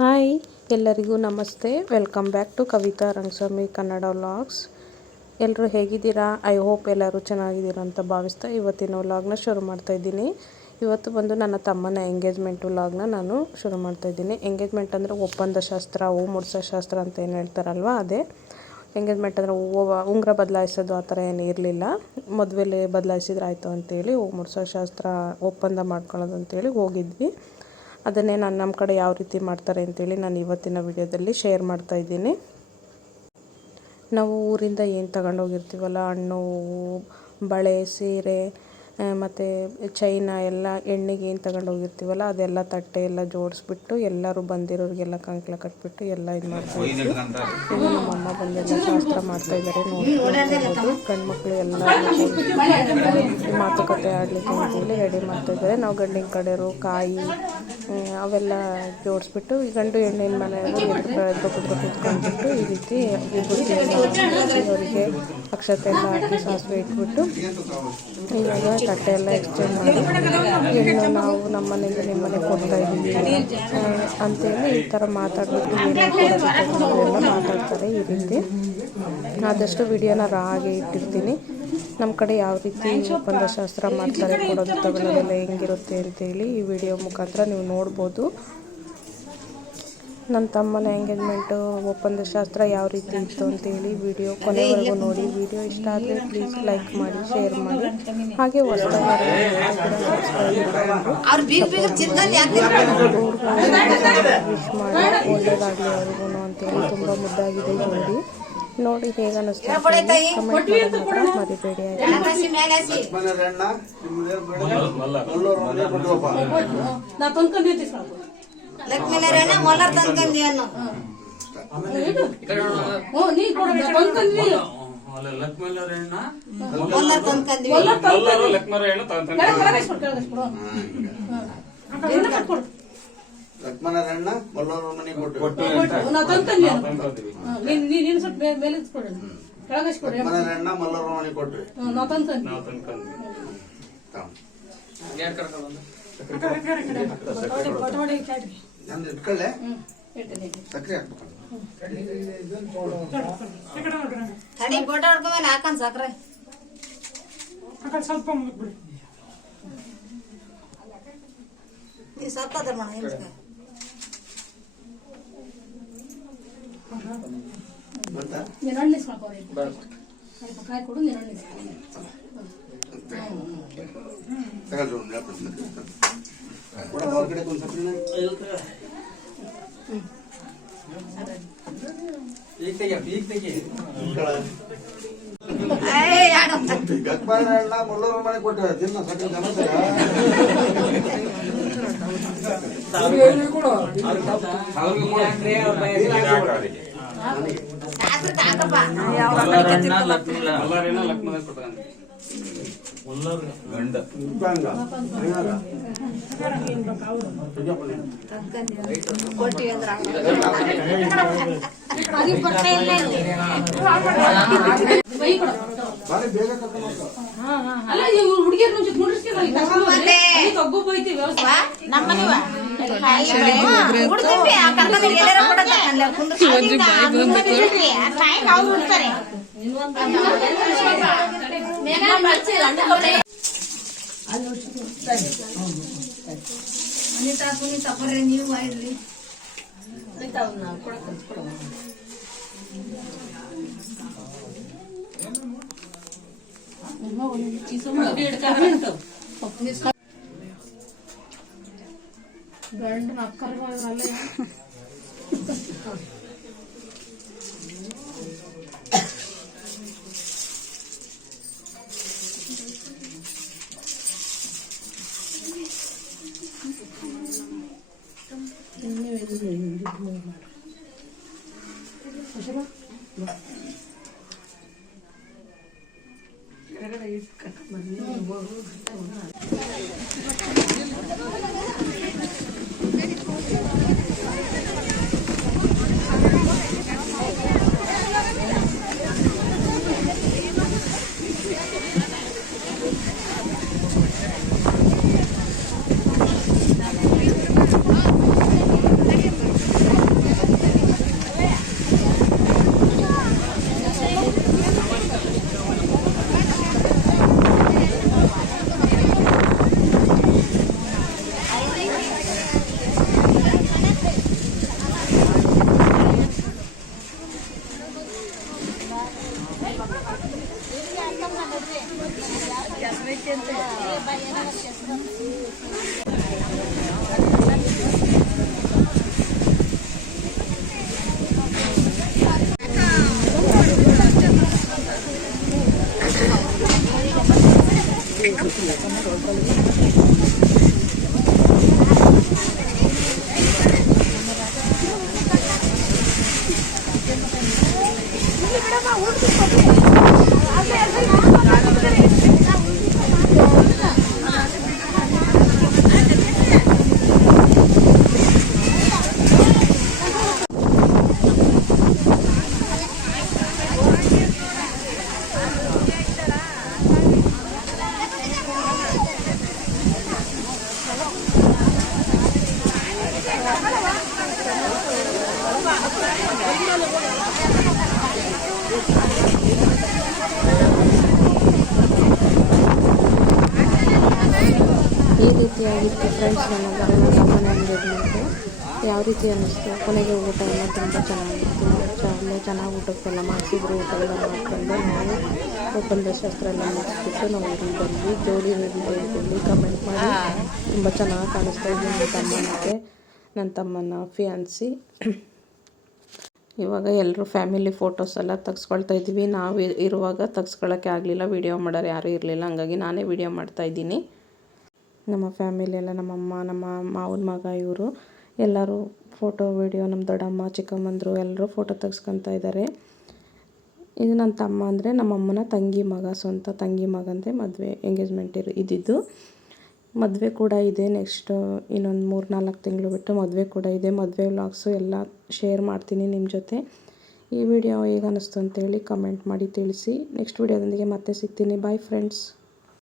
Hi ಎಲ್ಲರಿಗೂ ನಮಸ್ತೆ. Welcome back to Kavitha Rangaswamy Kannada vlogs. ಎಲ್ಲರೂ ಹೇಗಿದ್ದೀರಾ? ಐ ಹೋಪ್ ಎಲ್ಲರೂ ಚೆನ್ನಾಗಿದ್ದೀರಾ ಅಂತ ಭಾವಿಸ್ತಾ ಇವತ್ತಿನ ವ್ಲಾಗ್ನ ಶುರು ಮಾಡ್ತಾಯಿದ್ದೀನಿ. ಇವತ್ತು ಬಂದು ನನ್ನ ತಮ್ಮನ ಎಂಗೇಜ್ಮೆಂಟ್ ವ್ಲಾಗ್ನ ನಾನು ಶುರು ಮಾಡ್ತಾಯಿದ್ದೀನಿ. ಎಂಗೇಜ್ಮೆಂಟ್ ಅಂದರೆ ಒಪ್ಪಂದ ಶಾಸ್ತ್ರ, ಹೂ ಮುಡ್ಸೋ ಶಾಸ್ತ್ರ ಅಂತ ಏನು ಹೇಳ್ತಾರಲ್ವ ಅದೇ. ಎಂಗೇಜ್ಮೆಂಟ್ ಅಂದರೆ ಉಂಗುರ ಬದಲಾಯಿಸೋದು ಆ ಥರ ಏನು ಇರಲಿಲ್ಲ. ಮದುವೆಲಿ ಬದಲಾಯಿಸಿದ್ರೆ ಆಯಿತು ಅಂತೇಳಿ ಹೂ ಮುಡ್ಸೋ ಶಾಸ್ತ್ರ ಒಪ್ಪಂದ ಮಾಡ್ಕೊಳ್ಳೋದು ಅಂತೇಳಿ ಹೋಗಿದ್ವಿ. ಅದನ್ನೇ ನಾನು ನಮ್ಮ ಕಡೆ ಯಾವ ರೀತಿ ಮಾಡ್ತಾರೆ ಅಂತೇಳಿ ನಾನು ಇವತ್ತಿನ ವಿಡಿಯೋದಲ್ಲಿ ಶೇರ್ ಮಾಡ್ತಾಯಿದ್ದೀನಿ. ನಾವು ಊರಿಂದ ಏನು ತಗೊಂಡೋಗಿರ್ತೀವಲ್ಲ, ಹಣ್ಣು, ಬಳೆ, ಸೀರೆ ಮತ್ತು ಚೈನಾ ಎಲ್ಲ ಹೆಣ್ಣಿಗೆ ಏನು ತಗೊಂಡೋಗಿರ್ತೀವಲ್ಲ ಅದೆಲ್ಲ ತಟ್ಟೆ ಎಲ್ಲ ಜೋಡಿಸ್ಬಿಟ್ಟು ಎಲ್ಲರೂ ಬಂದಿರೋರಿಗೆಲ್ಲ ಕಂಕಳ ಕಟ್ಬಿಟ್ಟು ಎಲ್ಲ ಇದು ಮಾಡ್ತಾಯಿದ್ವಿ. ಈಗ ನಮ್ಮಮ್ಮ ಬಂದೆಲ್ಲ ಶಾಸ್ತ್ರ ಮಾಡ್ತಾಯಿದ್ದಾರೆ. ನೋಡ್ಬೋದು ಗಂಡು ಮಕ್ಕಳು ಎಲ್ಲ ಮಾತುಕತೆ ಆಡಲಿಕ್ಕೆ ಅಂತೇಳಿ ರೆಡಿ ಮಾಡ್ತಾಯಿದ್ದಾರೆ. ನಾವು ಗಂಡಿನ ಕಡೆಯವರು ಕಾಯಿ ಅವೆಲ್ಲ ಜೋಡಿಸ್ಬಿಟ್ಟು ಈ ಗಂಡು ಹೆಣ್ಣಿನ ಮನೆಯವರು ಎದುರು ಕೂತ್ಕೊಂಡ್ಬಿಟ್ಟು ಈ ರೀತಿ ವಿಭೂತಿ ಅವರಿಗೆ ಅಕ್ಷತೆ ಎಲ್ಲ ಹಾಕಿ ಸಾಸಿವೆ ಇಟ್ಬಿಟ್ಟು ಇವಾಗ ತಟ್ಟೆ ಎಲ್ಲ ಎಕ್ಸ್ಚೇಂಜ್ ಮಾಡಿ ಹೆಣ್ಣು ನಾವು ನಮ್ಮ ಮನೆಯಿಂದ ನಿಮ್ಮ ಮನೆಗೆ ಕೊಡ್ತಾ ಇದ್ದೀವಿ ಅಂತೇಳಿ ಈ ಥರ ಮಾತಾಡ್ಬಿಟ್ಟು ಎಲ್ಲ ಮಾತಾಡ್ತಾರೆ. ಈ ರೀತಿ ಆದಷ್ಟು ವಿಡಿಯೋನ ಹಾಗೆ ಇಟ್ಟಿರ್ತೀನಿ. ನಮ್ಮ ಕಡೆ ಯಾವ ರೀತಿ ಒಪ್ಪಂದ ಶಾಸ್ತ್ರ ಮಾಡ್ತಾರೆ, ಕೊಡೋದು ತಗೊಳ್ಳೋದೆಲ್ಲ ಹೆಂಗಿರುತ್ತೆ ಅಂತೇಳಿ ಈ ವಿಡಿಯೋ ಮುಖಾಂತರ ನೀವು ನೋಡ್ಬೋದು. ನನ್ನ ತಮ್ಮನ ಎಂಗೇಜ್ಮೆಂಟು ಒಪ್ಪಂದ ಶಾಸ್ತ್ರ ಯಾವ ರೀತಿ ಇತ್ತು ಅಂತೇಳಿ ವಿಡಿಯೋ ಕೊನೆವರೆಗೂ ನೋಡಿ. ವಿಡಿಯೋ ಇಷ್ಟ ಆದರೆ ಪ್ಲೀಸ್ ಲೈಕ್ ಮಾಡಿ, ಶೇರ್ ಮಾಡಿ, ಹಾಗೆ ಹೊಸದಾಗಿ ವಿಶ್ ಮಾಡಿ ಒಳ್ಳೆಯದಾಗಲಿ ಅವ್ರಿಗೂ ಅಂತೇಳಿ. ತುಂಬ ಮುದ್ದಾಗಿದೆ ಜೋಡಿ. ನೋಡಿ ಹೇಗೆ ಅನ್ನಿಸ್ತಾ ಕಮೆಂಟ್ ಮಾಡೋದು ಮರಿಬೇಡಿ. ಲಕ್ಷ್ಮೀನಾರಾಯಣ ಮೊಲ್ಲರ್ ತಂದ್ಕಂದಿ ಅನ್ನು ಮೊಲ್ಲರ್ ತಂದ್ಕಂದಿ ಲಕ್ಷ್ಮಣರಣ್ಣ ಮೊಲ್ಲರ ಮನೆ ಕೊಟ್ಟು ಲಕ್ಷ್ಮಣರಣ್ಣ ಮೊಲ್ಲರ ಮನೆ ಕೊಟ್ರಿ ಇಟ್ಕೊಳ್ಳೆ ಸಕ್ರೆ ತಡಿ ಫೋಟೋ ಹೊಡ್ಕೊಂಡ್ ಹಾಕನ್ ಸಕ್ರೆ ಸ್ವಲ್ಪ ನೀವು ಸತ್ತದ ಮಣ ನೀನು ಹಣ್ಣಿಸ್ಕೊಳ್ಕೋರಿ ಕಾಯಿ ಕೊಡು, ನೀನು ಲಕ್ಷ್ಮಣರಣ್ಣ ಮೊಲ್ಲರ ಮನೆ ಕೊಟ್ಟಿದ್ದಾರೆ ತಿನ್ನ ಸಕಲ ಹುಡುಗಿಯರ್ ಅನಿತಾ ಸುನೀತಾ ಬರ್ರಿ ನೀವು ಇರ್ಲಿ ಗಂಡ ಅಕ್ಕರ್ಗಳಲ್ಲ ಈ ರೀತಿಯಾಗಿತ್ತು ಫ್ರೆಂಡ್ಸ್ ನನ್ನ ತಮ್ಮನ ಎಂಗೇಜ್ಮೆಂಟು. ಯಾವ ರೀತಿ ಅನ್ನಿಸ್ತು? ಕೊನೆಗೆ ಊಟ ಎಲ್ಲ ತುಂಬ ಚೆನ್ನಾಗಿತ್ತು. ಚೆನ್ನಾಗಿ ಊಟಕ್ಕೆಲ್ಲ ಮಾಡಿಸಿದ್ರು. ಊಟ ಎಲ್ಲ ಮಾಡ್ಕೊಂಡು ನಾವು ಒಪ್ಪಂದ ಶಾಸ್ತ್ರ ಎಲ್ಲ ಮುಗಿಸ್ಬಿಟ್ಟು ನಾವು ಊರಿಗೆ ಬಂದ್ವಿ. ಜೋಡಿ ಹೇಳಿ ಕಮೆಂಟ್ ಮಾಡಿ. ತುಂಬ ಚೆನ್ನಾಗಿ ಕಾಣಿಸ್ತಾ ಇದ್ವಿ ನನ್ನ ತಮ್ಮ ಮತ್ತು ನನ್ನ ತಮ್ಮನ ಫಿಯಾನ್ಸಿ. ಇವಾಗ ಎಲ್ಲರೂ ಫ್ಯಾಮಿಲಿ ಫೋಟೋಸ್ ಎಲ್ಲ ತೆಗ್ಸ್ಕೊಳ್ತಾ ಇದ್ವಿ. ನಾವು ಇರುವಾಗ ತೆಗ್ಸ್ಕೊಳ್ಳೋಕ್ಕೆ ಆಗಲಿಲ್ಲ, ವೀಡಿಯೋ ಮಾಡೋರು ಯಾರೂ ಇರಲಿಲ್ಲ. ಹಂಗಾಗಿ ನಾನೇ ವೀಡಿಯೋ ಮಾಡ್ತಾಯಿದ್ದೀನಿ. ನಮ್ಮ ಫ್ಯಾಮಿಲಿ ಎಲ್ಲ ನಮ್ಮಮ್ಮ, ನಮ್ಮ ಮಾವನ ಮಗ, ಇವರು ಎಲ್ಲರೂ ಫೋಟೋ ವೀಡಿಯೋ, ನಮ್ಮ ದೊಡ್ಡಮ್ಮ, ಚಿಕ್ಕಮ್ಮಂದರು ಎಲ್ಲರೂ ಫೋಟೋ ತೆಗ್ಸ್ಕೊತಾ ಇದ್ದಾರೆ. ಇದು ನನ್ನ ತಮ್ಮ ಅಂದರೆ ನಮ್ಮಮ್ಮನ ತಂಗಿ ಮಗ, ಸ್ವಂತ ತಂಗಿ ಮಗಂದೆ ಮದುವೆ ಎಂಗೇಜ್ಮೆಂಟ್ ಇದ್ದಿದ್ದು. ಮದುವೆ ಕೂಡ ಇದೆ. ನೆಕ್ಸ್ಟ್ ಇನ್ನೊಂದು 3-4 ತಿಂಗಳು ಬಿಟ್ಟು ಮದುವೆ ಕೂಡ ಇದೆ. ಮದುವೆ ವ್ಲಾಗ್ಸು ಎಲ್ಲ ಶೇರ್ ಮಾಡ್ತೀನಿ ನಿಮ್ಮ ಜೊತೆ. ಈ ವಿಡಿಯೋ ಹೇಗೆ ಅನ್ನಿಸ್ತು ಅಂತೇಳಿ ಕಮೆಂಟ್ ಮಾಡಿ ತಿಳಿಸಿ. ನೆಕ್ಸ್ಟ್ ವಿಡಿಯೋದೊಂದಿಗೆ ಮತ್ತೆ ಸಿಗ್ತೀನಿ. Bye friends.